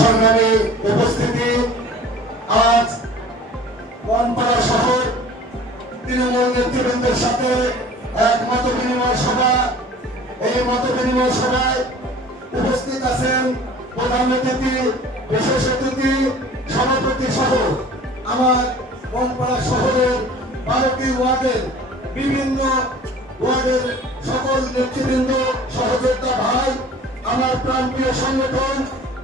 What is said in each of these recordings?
সংগ্রামী উপস্থিতি, আজ বনপাড়া শহর তৃণমূল নেতৃবৃন্দের সাথে এক মত বিনিময় সভা। এই মত বিনিময় সভায় উপস্থিত আছেন প্রধান অতিথি, বিশেষ অতিথি, সভাপতি সহ আমার বনপাড়া শহরের 12টি ওয়ার্ডের বিভিন্ন ওয়ার্ডের সকল নেতৃবৃন্দ, সহযোদ্ধা ভাই, আমার প্রাণপ্রিয় সংগঠন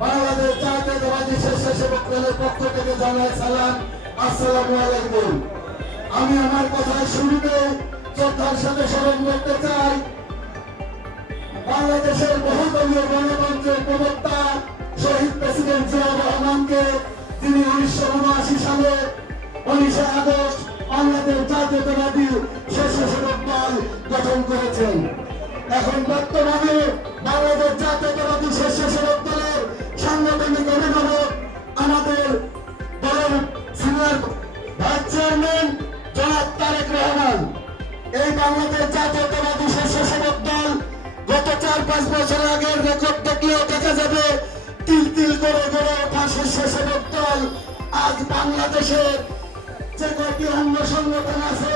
বাংলাদেশ জাতীয়তাবাদী স্বেচ্ছাসেবক দলের পক্ষ থেকে জানাই সালাম, আসসালামু আলাইকুম। আমি আমার কথার শুরুতে শ্রদ্ধার সাথে স্মরণ করতে চাই বাংলাদেশের বহুদলীয় গণতন্ত্রের প্রবক্তা শহীদ প্রেসিডেন্ট জিয়াউর রহমানকে, যিনি 1979 সালে 19 আগস্ট বাংলাদেশ জাতীয়তাবাদী স্বেচ্ছাসেবক দল গঠন করেছেন। এখন বর্তমানে বাংলাদেশ জাতীয়তাবাদী স্বেচ্ছাসেবক দলের সাংগঠনিক অভিভাবক আমাদের দলের সিনিয়র ভাইস চেয়ারম্যান জনাব তারেক রহমান। এই বাংলাদেশ জাতীয়তাবাদী স্বেচ্ছাসেবক দল গত 4-5 বছর আগের রেকর্ড দেখলেও দেখা যাবে তিল তিল করে গড়ে ওঠা স্বেচ্ছাসেবক দল আজ বাংলাদেশের যে কয়েকটি অঙ্গ সংগঠন আছে,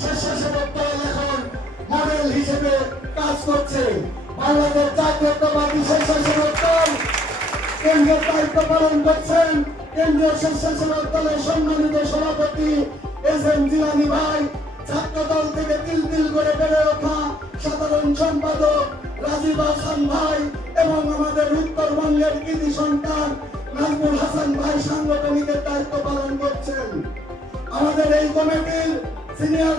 স্বেচ্ছাসেবক দল এখন মডেল হিসেবে কাজ করছে। বাংলাদেশ জাতীয়তাবাদী স্বেচ্ছাসেবক দল কেন্দ্রের দায়িত্ব পালন করছেন কেন্দ্রীয় স্বেচ্ছাসেবক দলের সম্মানিত সভাপতি এস এম জিলানী ভাই, ছাত্র দল থেকে তিল তিল করে বেড়ে ওঠা সাধারণ সম্পাদক রাজীব হাসান ভাই এবং আমাদের উত্তরবঙ্গের কৃতি সন্তান নাজমুল হাসান ভাই সাংগঠনিকের দায়িত্ব পালন করছেন। আমাদের এই কমিটির সিনিয়র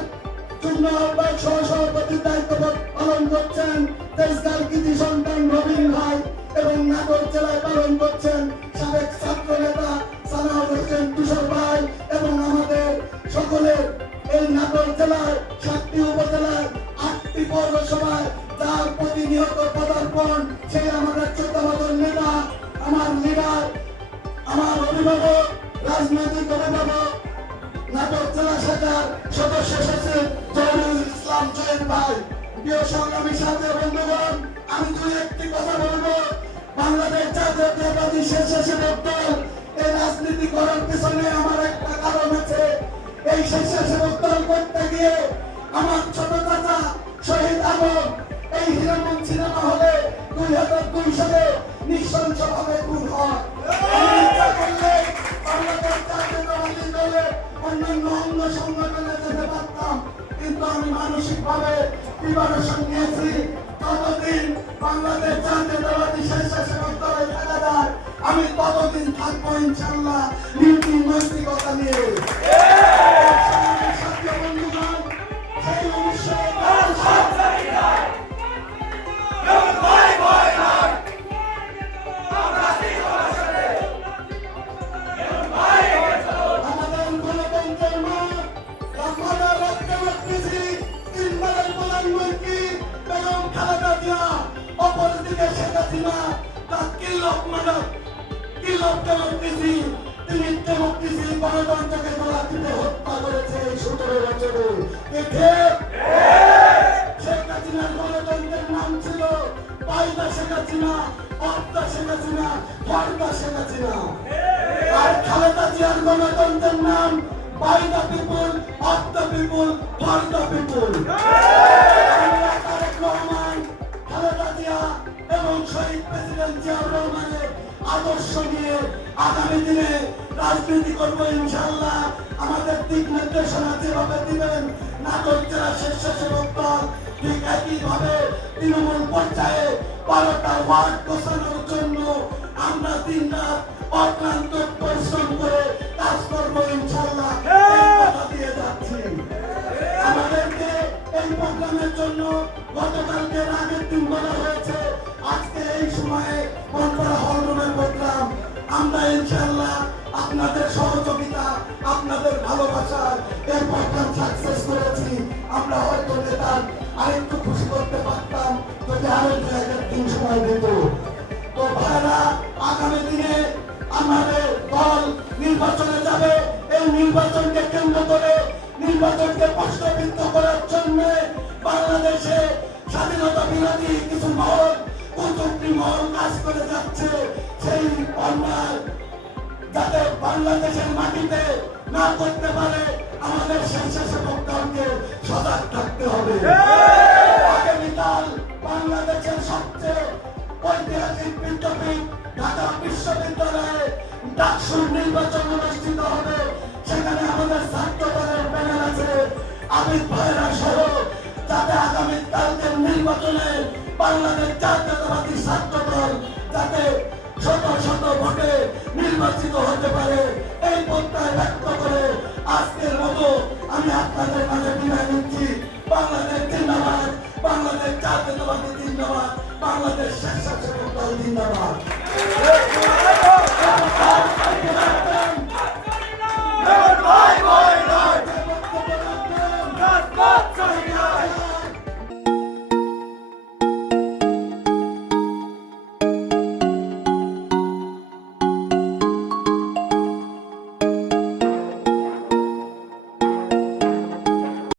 যুগ্ম আহ্বায়ক সহ সভাপতির দায়িত্ব পালন করছেন তেজগাঁর কৃতি সন্তান রবিন ভাই এবং নাটোর জেলায় পালন করছেন সাবেক ছাত্র নেতা সালাউল হোসেন তুষার ভাই এবং আমাদের সকলের এই নাটোর জেলার 7টি উপজেলার 8টি পৌরসভায় যার প্রতিনিয়ত পদার্পণ, সেই আমাদের চোদ্দবাদন নেতা, আমার লিডার, আমার অভিভাবক, রাজনৈতিক অভিভাবক, নাটোর জেলা শাখার সদস্য সচিব জহুরুল ইসলাম জয়ের ভাই। প্রিয় সংগ্রামী সাথী বন্ধুগণ, আমি দুই একটি কথা বলবো। বাংলাদেশ জাতীয়তাবাদী স্বেচ্ছাসেবক দল এই রাজনীতি করার পিছনে আমার একটা কারণ আছে। এই স্বেচ্ছাসেবক দল করতে গিয়ে আমার ছোট চাচা শহীদ আলম এই হীরামন সিনেমা হলে 2002 সালে নৃশংসভাবে খুন হয়। বাংলাদেশ জাতীয়তাবাদী দলের অন্যান্য অঙ্গ সংগঠনে যেতে পারতাম, কিন্তু আমি মানসিকভাবে প্রিপারেশন নিয়েছি। ততদিন বাংলাদেশ জাতীয়তাবাদী স্বেচ্ছাসেবক দলে থাকা যায়, আমি ততদিন থাকবো ইনশাল্লাহ নীতি নৈতিকতা নিয়ে। তিনি ডেমোক্রেসি গণতন্ত্রকে গলাটিতে হত্যা করেছে এই 17 বছরে। শেখ হাসিনার গণতন্ত্রের নাম ছিল পাইদা শেখ হাসিনা, অর্দা শেখ হাসিনা, ফর্দা শেখ হাসিনা। আর খালেদা জিয়ার গণতন্ত্রের নাম by the people, of the people, for the people. Tarek Rahman, Khaleda Zia এবং শহীদ প্রেসিডেন্ট জিয়াউর রহমানের আদর্শ নিয়ে আগামী দিনে রাজনীতি করবো ইনশাল্লাহ। আমাদের দিক নির্দেশনা যেভাবে দিবেন নাটোর জেলা স্বেচ্ছাসেবক দল ঠিক একইভাবে তৃণমূল পর্যায়ে 12টা ওয়ার্ড গোছানোর জন্য আমরা দিনরাত অক্লান্ত পরিশ্রম করে কাজ করবো ইনশাল্লাহ, কথা দিয়ে যাচ্ছি। আমাদেরকে এই প্রোগ্রামের জন্য গতকালকে আগের দিন বলা হয়েছে আজকে এই সময়ে বনপাড়া হলরুমের প্রোগ্রাম। আমরা ইনশাল্লাহ আপনাদের সহযোগিতা, আপনাদের ভালোবাসার এই প্রোগ্রাম সাকসেস করেছি। আমরা হয়তো নেতার আরেকটু খুশি করতে পারতাম যদি আরো 2-1 সময় দিত। তো ভাইরা, আগামী দিনে আমাদের দল নির্বাচনে যাবে। এই নির্বাচনকে কেন্দ্র করে, নির্বাচনকে প্রশ্নবিদ্ধ করার জন্য বাংলাদেশে স্বাধীনতা বিরোধী কিছু মহল, কুচক্রী মহল কাজ করে যাচ্ছে। যাতে বাংলাদেশের মাটিতে না করতে পারে, আমাদের স্বেচ্ছাসেবক দলকে সজাগ থাকতে হবে। আগামীকাল বাংলাদেশের সবচেয়ে ঐতিহাসিক বিদ্যাপীঠ ঢাকা বিশ্ববিদ্যালয়ে ডাকসুর নির্বাচন অনুষ্ঠিত হবে। সেখানে আমাদের ছাত্র দলের ব্যানার আছে, আবিদ ভাইরা সহ, যাতে আগামীকালকের নির্বাচনে বাংলাদেশ জাতীয়তাবাদী ছাত্র দল